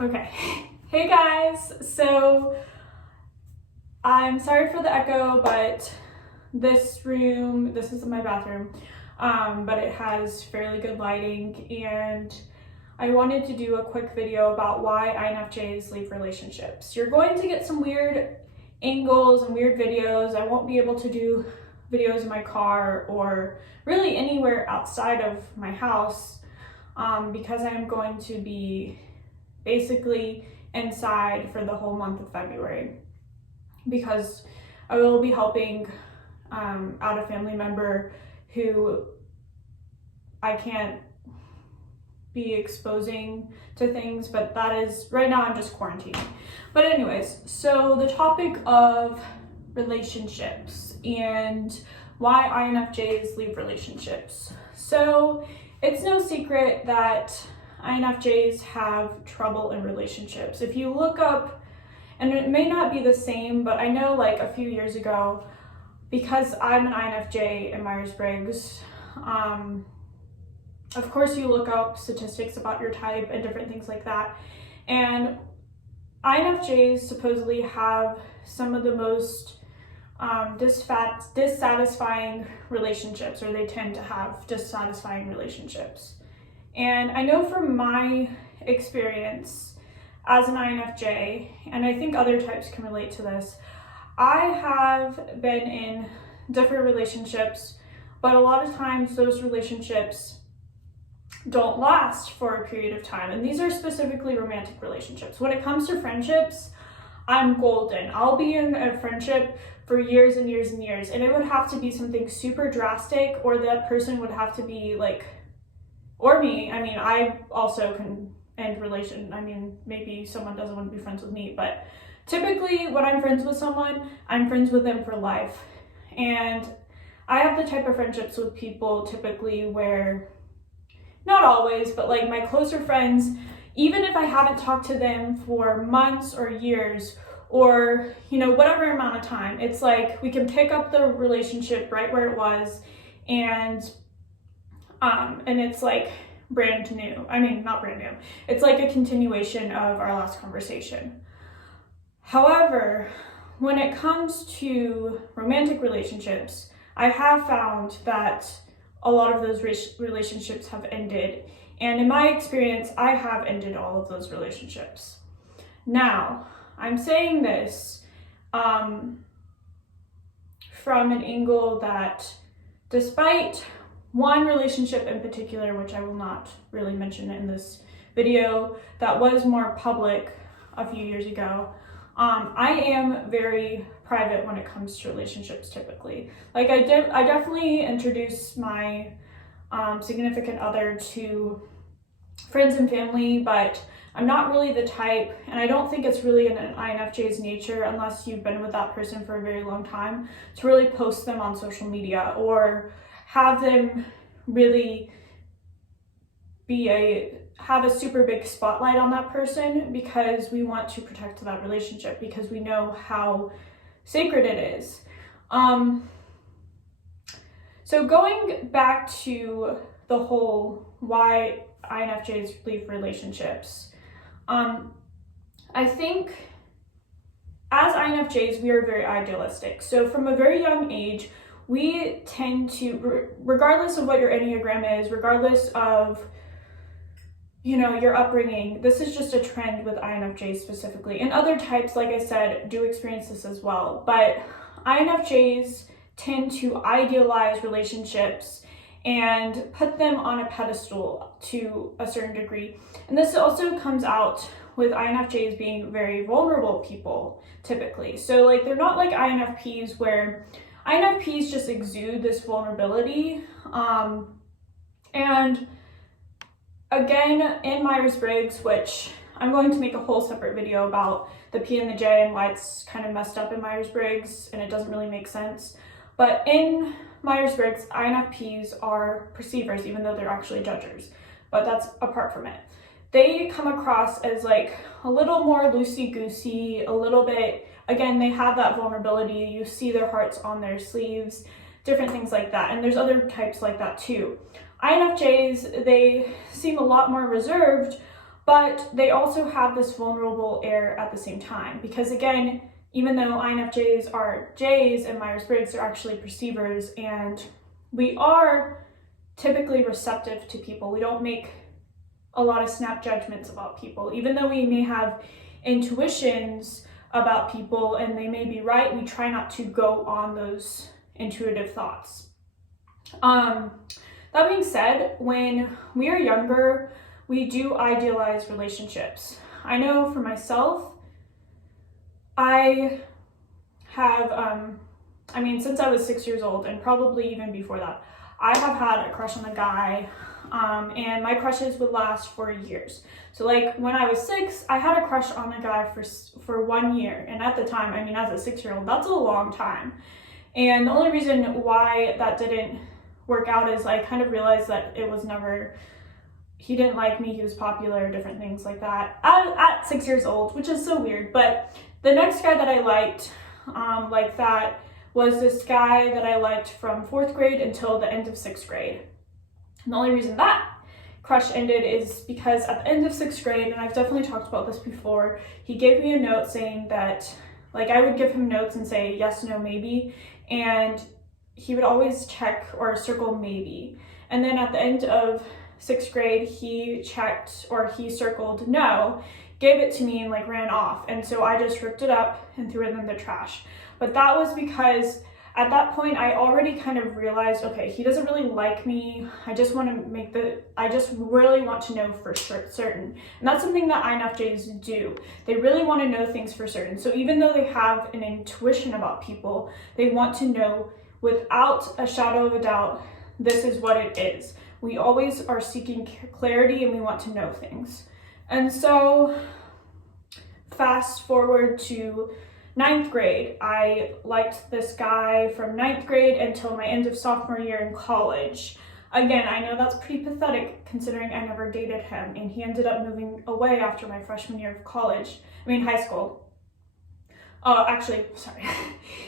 Okay. Hey guys, so I'm sorry for the echo, but this is my bathroom, but it has fairly good lighting, and I wanted to do a quick video about why INFJs leave relationships. You're going to get some weird angles and weird videos. I won't be able to do videos in my car or really anywhere outside of my house because I am going to be basically inside for the whole month of February because I will be helping out a family member who I can't be exposing to things, but that is, right now I'm just quarantining. But anyways, so the topic of relationships and why INFJs leave relationships. So it's no secret that INFJs have trouble in relationships. If you look up, and it may not be the same, but I know like a few years ago, because I'm an INFJ in Myers-Briggs, of course you look up statistics about your type and different things like that. And INFJs supposedly have some of the most dissatisfying relationships, or they tend to have dissatisfying relationships. And I know from my experience as an INFJ, and I think other types can relate to this, I have been in different relationships, but a lot of times those relationships don't last for a period of time. And these are specifically romantic relationships. When it comes to friendships, I'm golden. I'll be in a friendship for years and years and years, and it would have to be something super drastic, or that person would have to be like, or me. I mean, I also can end maybe someone doesn't want to be friends with me, but typically when I'm friends with someone, I'm friends with them for life. And I have the type of friendships with people typically where, not always, but like my closer friends, even if I haven't talked to them for months or years, or whatever amount of time, it's like we can pick up the relationship right where it was, and it's like brand new. I mean, not brand new. It's like a continuation of our last conversation. However, when it comes to romantic relationships, I have found that a lot of those relationships have ended. And in my experience, I have ended all of those relationships. Now, I'm saying this from an angle that despite one relationship in particular, which I will not really mention in this video, that was more public a few years ago, I am very private when it comes to relationships typically. Like I definitely introduce my significant other to friends and family, but I'm not really the type, and I don't think it's really in an INFJ's nature, unless you've been with that person for a very long time, to really post them on social media or have them really have a super big spotlight on that person, because we want to protect that relationship, because we know how sacred it is. So going back to the whole why INFJs leave relationships, I think as INFJs, we are very idealistic. So from a very young age, we tend to, regardless of what your Enneagram is, regardless of your upbringing, this is just a trend with INFJs specifically. And other types, like I said, do experience this as well. But INFJs tend to idealize relationships and put them on a pedestal to a certain degree. And this also comes out with INFJs being very vulnerable people, typically. So like, they're not like INFPs, where INFPs just exude this vulnerability. And again, in Myers-Briggs, which I'm going to make a whole separate video about the P and the J and why it's kind of messed up in Myers-Briggs and it doesn't really make sense. But in Myers-Briggs, INFPs are perceivers, even though they're actually judgers. But that's apart from it. They come across as like a little more loosey-goosey, a little bit, again, they have that vulnerability. You see their hearts on their sleeves, different things like that. And there's other types like that too. INFJs, they seem a lot more reserved, but they also have this vulnerable air at the same time, because again, even though INFJs are Js and Myers-Briggs are actually perceivers, and we are typically receptive to people. We don't make a lot of snap judgments about people. Even though we may have intuitions about people and they may be right, we try not to go on those intuitive thoughts. That being said, when we are younger, we do idealize relationships. I know for myself, I have, since I was 6 years old, and probably even before that, I have had a crush on a guy, and my crushes would last for years. So like when I was 6, I had a crush on a guy for 1 year, and at the time, as a 6-year-old, that's a long time. And the only reason why that didn't work out is I kind of realized that it was never, he didn't like me, he was popular, different things like that at 6 years old, which is so weird. But the next guy that I liked like that was this guy that I liked from 4th grade until the end of 6th grade. And the only reason that crush ended is because at the end of 6th grade, and I've definitely talked about this before, he gave me a note saying that, like, I would give him notes and say yes, no, maybe, and he would always check or circle maybe. And then at the end of 6th grade, he checked or he circled no, gave it to me, and like ran off. And so I just ripped it up and threw it in the trash. But that was because at that point I already kind of realized, okay, he doesn't really like me. I just really want to know for certain. And that's something that INFJs do. They really want to know things for certain. So even though they have an intuition about people, they want to know without a shadow of a doubt, this is what it is. We always are seeking clarity and we want to know things. And so fast forward to 9th grade, I liked this guy from 9th grade until my end of sophomore year in college. Again, I know that's pretty pathetic considering I never dated him, and he ended up moving away after my freshman year of high school.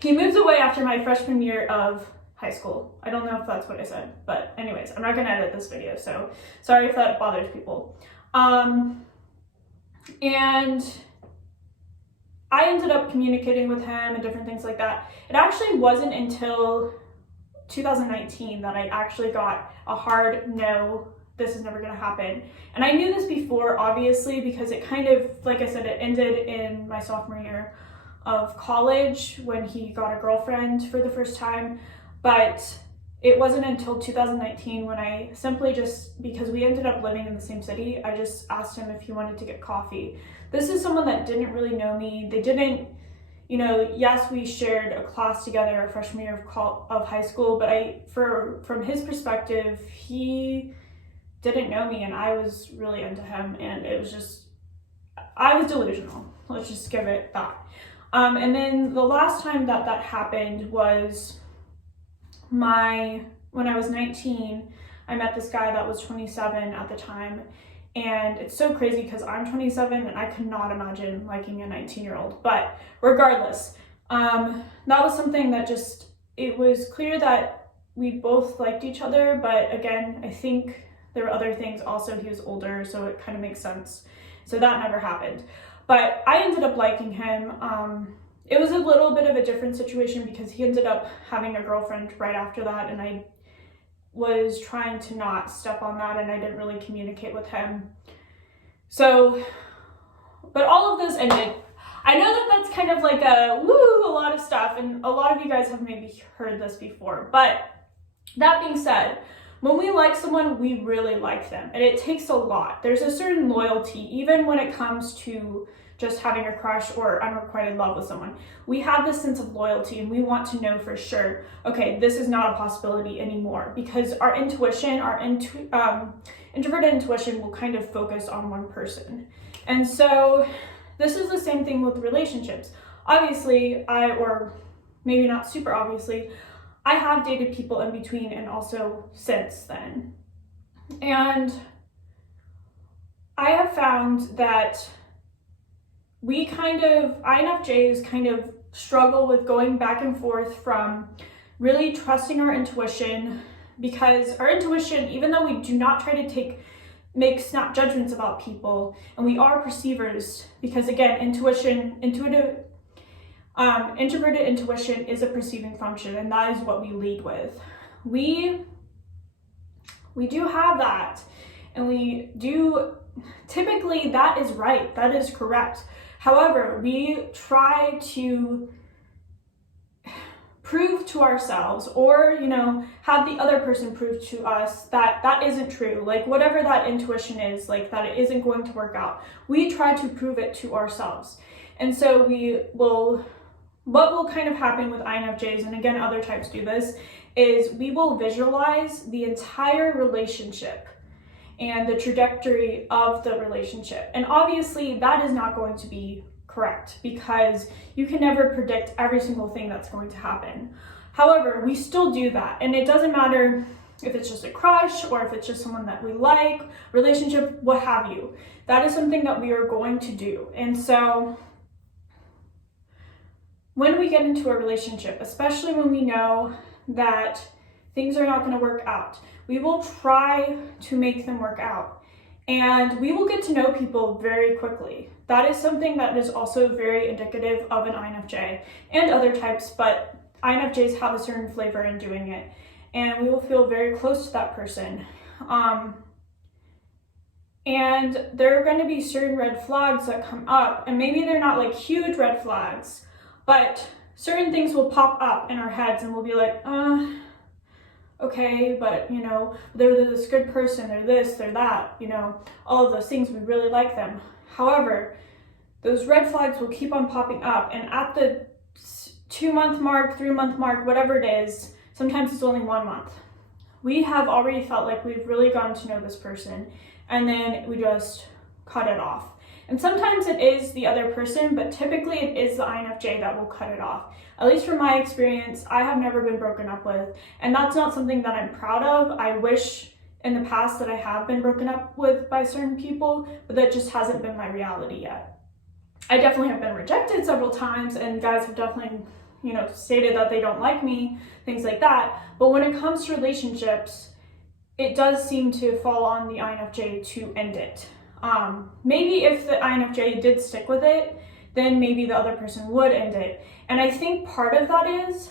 He moved away after my freshman year of high school. I don't know if that's what I said, but anyways, I'm not gonna edit this video, so sorry if that bothers people. And I ended up communicating with him and different things like that. It actually wasn't until 2019 that I actually got a hard no, this is never gonna happen. And I knew this before, obviously, because it kind of, like I said, it ended in my sophomore year of college when he got a girlfriend for the first time. But it wasn't until 2019 when I simply just, because we ended up living in the same city, I just asked him if he wanted to get coffee. This is someone that didn't really know me. They didn't, yes, we shared a class together our freshman year of high school, but from his perspective, he didn't know me and I was really into him, and it was just, I was delusional. Let's just give it that. And then the last time that happened was when I was 19, I met this guy that was 27 at the time. And it's so crazy because I'm 27 and I could not imagine liking a 19-year-old. But regardless, that was something that it was clear that we both liked each other. But again, I think there were other things also. He was older, so it kind of makes sense. So that never happened. But I ended up liking him. It was a little bit of a different situation because he ended up having a girlfriend right after that, and I was trying to not step on that, and I didn't really communicate with him. So, but all of this ended. I know that that's kind of like a lot of stuff, and a lot of you guys have maybe heard this before, but that being said, when we like someone, we really like them, and it takes a lot. There's a certain loyalty, even when it comes to just having a crush or unrequited love with someone. We have this sense of loyalty and we want to know for sure, okay, this is not a possibility anymore, because our intuition, introverted intuition will kind of focus on one person. And so this is the same thing with relationships. Obviously, or maybe not super obviously, I have dated people in between and also since then. And I have found that INFJs kind of struggle with going back and forth from really trusting our intuition, because our intuition, even though we do not try to take make snap judgments about people, and we are perceivers because, again, introverted intuition is a perceiving function, and that is what we lead with. We do have that, and we do, typically that is right, that is correct. However, we try to prove to ourselves, or have the other person prove to us that that isn't true, like whatever that intuition is, like that it isn't going to work out. We try to prove it to ourselves. And so what will kind of happen with INFJs, and again other types do this, is we will visualize the entire relationship and the trajectory of the relationship. And obviously that is not going to be correct, because you can never predict every single thing that's going to happen. However, we still do that, and it doesn't matter if it's just a crush or if it's just someone that we like, relationship, what have you. That is something that we are going to do. And so when we get into a relationship, especially when we know that things are not going to work out, we will try to make them work out. And we will get to know people very quickly. That is something that is also very indicative of an INFJ and other types, but INFJs have a certain flavor in doing it. And we will feel very close to that person. And there are going to be certain red flags that come up, and maybe they're not like huge red flags, but certain things will pop up in our heads and we'll be like, okay, but they're this good person, they're this, they're that, all of those things, we really like them. However, those red flags will keep on popping up, and at the 2-month mark, 3-month mark, whatever it is, sometimes it's only 1 month, we have already felt like we've really gotten to know this person, and then we just cut it off. And sometimes it is the other person, but typically it is the INFJ that will cut it off. At least from my experience, I have never been broken up with, and that's not something that I'm proud of. I wish in the past that I have been broken up with by certain people, but that just hasn't been my reality yet. I definitely have been rejected several times, and guys have definitely, stated that they don't like me, things like that. But when it comes to relationships, it does seem to fall on the INFJ to end it. Maybe if the INFJ did stick with it, then maybe the other person would end it. And I think part of that is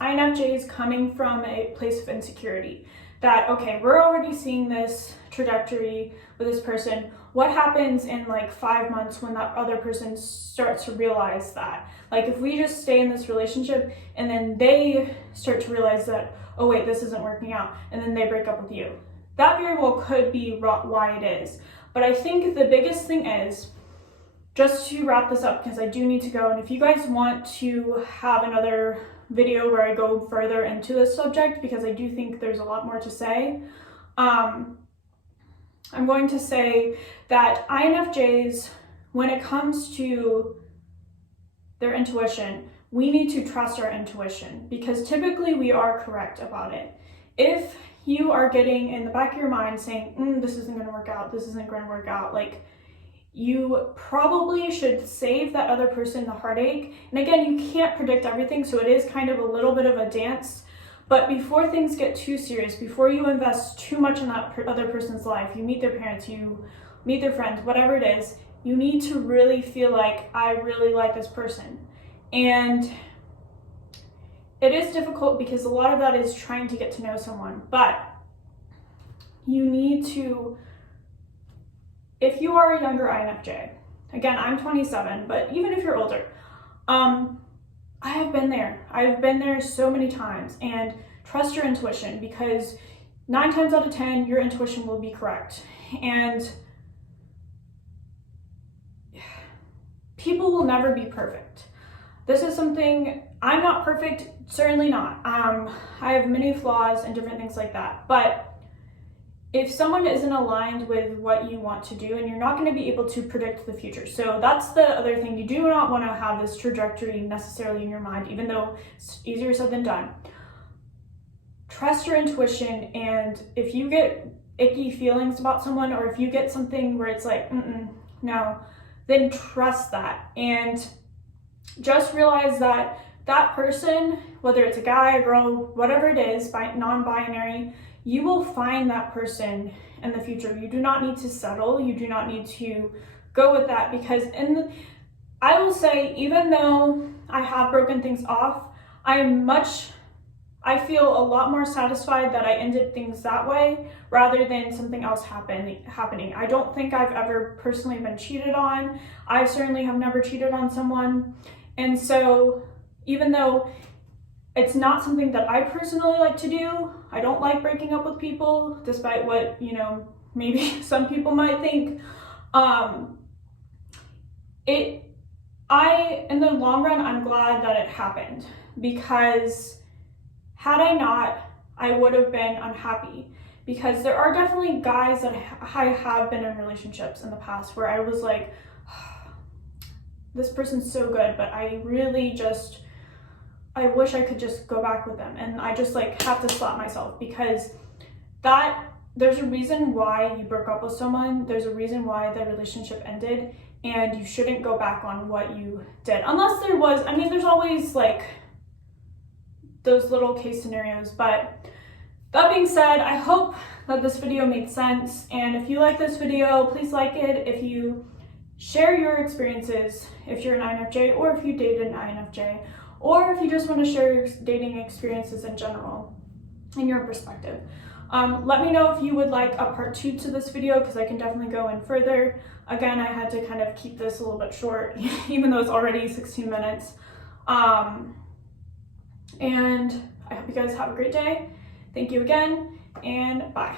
INFJs coming from a place of insecurity. That, okay, we're already seeing this trajectory with this person. What happens in like 5 months when that other person starts to realize that? Like if we just stay in this relationship and then they start to realize that, oh wait, this isn't working out, and then they break up with you. That very well could be why it is. But I think the biggest thing is, just to wrap this up, because I do need to go, and if you guys want to have another video where I go further into this subject, because I do think there's a lot more to say, I'm going to say that INFJs, when it comes to their intuition, we need to trust our intuition, because typically we are correct about it. If you are getting in the back of your mind saying, this isn't going to work out, this isn't going to work out, like, you probably should save that other person the heartache. And again, you can't predict everything, so it is kind of a little bit of a dance. But before things get too serious, before you invest too much in that other person's life, you meet their parents, you meet their friends, whatever it is, you need to really feel like, I really like this person. And it is difficult because a lot of that is trying to get to know someone, but you need to, if you are a younger INFJ, again, I'm 27, but even if you're older, I have been there. I've been there so many times, and trust your intuition, because 9 times out of 10, your intuition will be correct. And people will never be perfect. This is something, I'm not perfect, certainly not. I have many flaws and different things like that, but if someone isn't aligned with what you want to do, and you're not going to be able to predict the future. So that's the other thing. You do not want to have this trajectory necessarily in your mind, even though it's easier said than done. Trust your intuition, and if you get icky feelings about someone, or if you get something where it's like, no, then trust that. And just realize that that person, whether it's a guy, a girl, whatever it is, non-binary, you will find that person in the future. You do not need to settle. You do not need to go with that, because I will say, even though I have broken things off, I feel a lot more satisfied that I ended things that way rather than something else happening. I don't think I've ever personally been cheated on. I certainly have never cheated on someone. And so even though it's not something that I personally like to do, I don't like breaking up with people, despite what, maybe some people might think. In the long run, I'm glad that it happened, because had I not, I would have been unhappy, because there are definitely guys that I have been in relationships in the past where I was like, this person's so good, but I wish I could just go back with them. And I just have to slap myself, because there's a reason why you broke up with someone. There's a reason why the relationship ended, and you shouldn't go back on what you did. Unless there's always those little case scenarios. But that being said, I hope that this video made sense. And if you like this video, please like it. If you share your experiences, if you're an INFJ, or if you dated an INFJ, or if you just want to share your dating experiences in general and your perspective. Let me know if you would like a part 2 to this video, because I can definitely go in further. Again, I had to kind of keep this a little bit short, even though it's already 16 minutes. And I hope you guys have a great day. Thank you again, and bye.